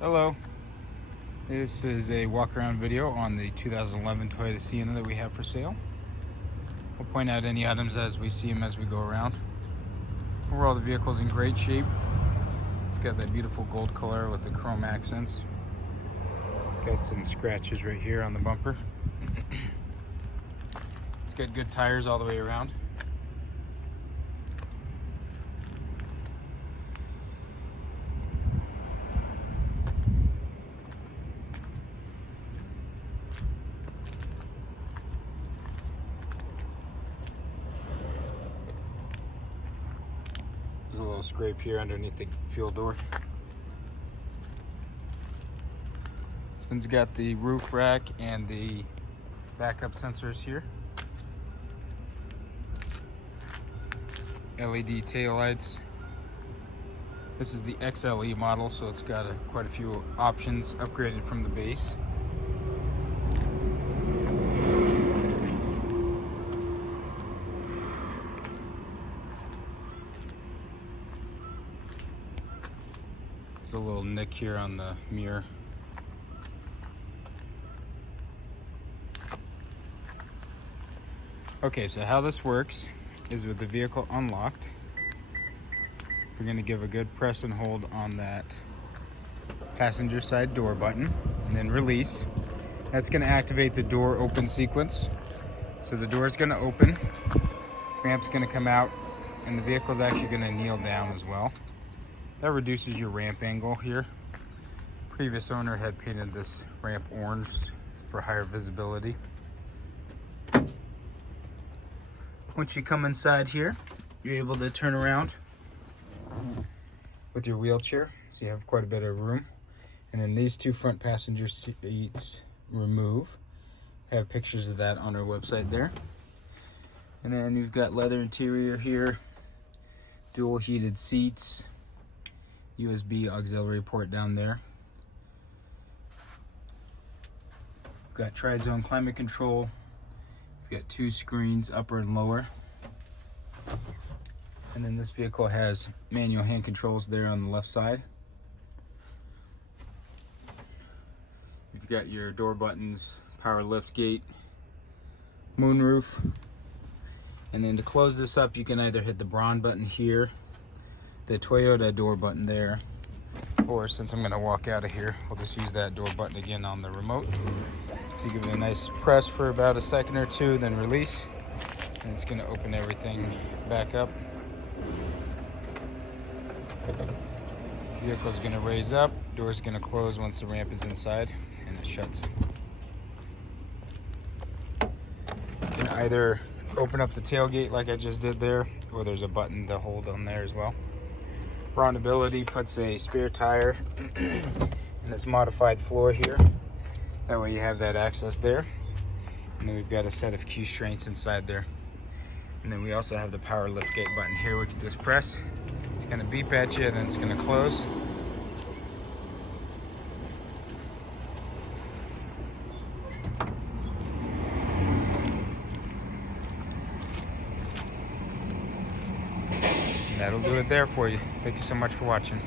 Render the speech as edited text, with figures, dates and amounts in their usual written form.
Hello, this is a walk around video on the 2011 Toyota Sienna that we have for sale. We'll point out any items as we see them as we go around. Overall, the vehicle's in great shape. It's got that beautiful gold color with the chrome accents. Got some scratches right here on the bumper. It's got good tires all the way around. There's a little scrape here underneath the fuel door. This one's got the roof rack and the backup sensors here. LED taillights. This is the XLE model, so it's got quite a few options upgraded from the base. There's a little nick here on the mirror. Okay, so how this works is with the vehicle unlocked, we're going to give a good press and hold on that passenger side door button and then release. That's going to activate the door open sequence. So the door is going to open, ramp's going to come out, and the vehicle is actually going to kneel down as well. That reduces your ramp angle here. Previous owner had painted this ramp orange for higher visibility. Once you come inside here, you're able to turn around with your wheelchair, so you have quite a bit of room. And then these two front passenger seats remove. I have pictures of that on our website there. And then you've got leather interior here, dual heated seats, USB auxiliary port down there. We've got tri-zone climate control. We've got two screens, upper and lower. And then this vehicle has manual hand controls there on the left side. You've got your door buttons, power liftgate, moonroof. And then to close this up, you can either hit the Braun button here, the Toyota door button there, or since I'm going to walk out of here, we'll just use that door button again on the remote. So you give it a nice press for about a second or two, then release, and it's going to open everything back up. The vehicle's going to raise up, door's going to close once the ramp is inside, and it shuts. You can either open up the tailgate like I just did there, or there's a button to hold on there as well. BraunAbility puts a spare tire in this modified floor here. That way you have that access there. And then we've got a set of key restraints inside there. And then we also have the power liftgate button here. We can just press. It's going to beep at you and then it's going to close. And that'll do it there for you. Thank you so much for watching.